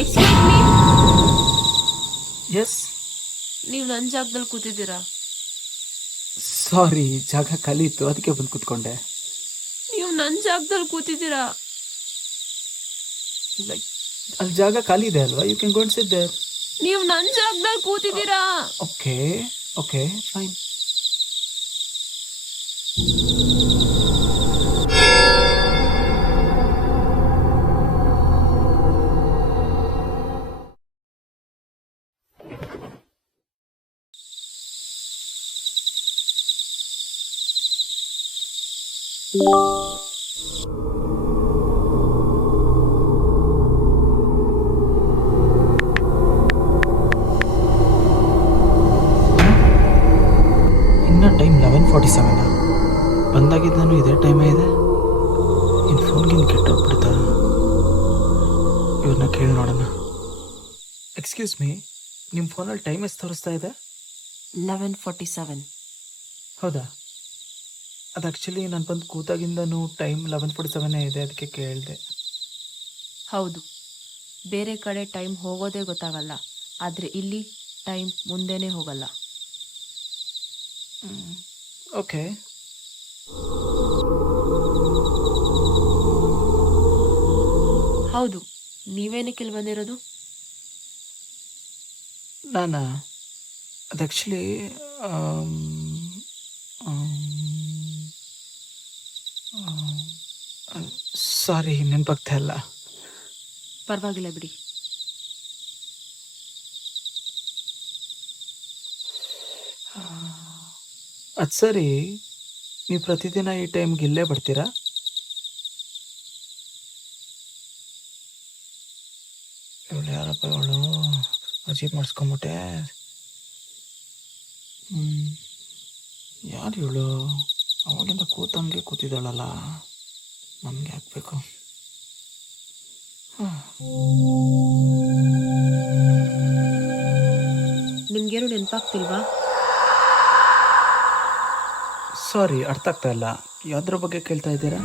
Excuse me, S. ನೀವು ನನ್ನ ಜಾಗದಲ್ಲಿ ಕೂತಿದ್ದೀರಾ? ಸಾರಿ, ಜಾಗ ಖಾಲಿ ಇತ್ತು, ಅದಕ್ಕೆ ಬಂದು ಕೂತ್ಕೊಂಡೆ. ನೀವು ನನ್ನ ಜಾಗದಲ್ಲಿ ಕೂತಿದ್ದೀರಾ? ಲೈಕ್ ಅಲ್ಲಿ ಜಾಗ ಖಾಲಿ ಇದೆ ಅಲ್ವಾ, you can go and sit there. ನೀವು ನನ್ನ ಜಾಗದಲ್ಲಿ ಕೂತಿದ್ದೀರಾ? Okay okay fine. ಇನ್ನು ಟೈಮ್ 11:47. ಬಂದಾಗಿದ್ದಾನು ಇದೇ ಟೈಮೇ ಇದೆ. ಇನ್ನು ಫೋನ್ಗಿನ್ ಕೆಟ್ಟೋಗ್ಬಿಡ್ತಾ? ಇವ್ರನ್ನ ಕೇಳಿ ನೋಡೋಣ. ಎಕ್ಸ್ಕ್ಯೂಸ್ ಮೀ, ನಿಮ್ಮ ಫೋನಲ್ಲಿ ಟೈಮ್ ಎಷ್ಟು ತೋರಿಸ್ತಾ ಇದೆ? 11:47. ಹೌದಾ? ಅದು ಆ್ಯಕ್ಚುಲಿ ನಾನು ಬಂದು ಕೂತಾಗಿಂದನೂ ಟೈಮ್ 11:47 ಇದೆ, ಅದಕ್ಕೆ ಕೇಳಿದೆ. ಹೌದು, ಬೇರೆ ಕಡೆ ಟೈಮ್ ಹೋಗೋದೇ ಗೊತ್ತಾಗಲ್ಲ, ಆದರೆ ಇಲ್ಲಿ ಟೈಮ್ ಮುಂದೆನೇ ಹೋಗಲ್ಲ. ಓಕೆ. ಹೌದು, ನೀವೇನಕ್ಕೆ ಇಲ್ಲಿ ಬಂದಿರೋದು? ನಾನಾ? ಅದು ಆ್ಯಕ್ಚುಲಿ ಸಾರಿ, ನೆನಪಾಗ್ತಾ ಇಲ್ಲ. ಪರವಾಗಿಲ್ಲ ಬಿಡಿ. ಅದು ಸರಿ, ನೀವು ಪ್ರತಿದಿನ ಈ ಟೈಮ್ಗೆ ಇಲ್ಲೇ ಬರ್ತೀರಾ? ಇವಳು ಯಾರಪ್ಪ ಇವಳು? ಅಜೀಬ್ ಮಾಡಿಸ್ಕೊಂಬಿಟ್ಟೆ. ಯಾರು ಇವಳು? ಅವಾಗಿಂದ ಕೂತಂಗೆ ಕೂತಿದ್ದಾಳಲ್ಲ, ನಮಗೆ ಹಾಕ್ಬೇಕು. ನಿಮ್ಗೇನು ನೆನಪಾಗ್ತಿಲ್ವಾ? ಸಾರಿ, ಅರ್ಥ ಆಗ್ತಾ ಇಲ್ಲ. ಯಾವ್ದ್ರ ಬಗ್ಗೆ ಕೇಳ್ತಾ ಇದ್ದೀರಾ?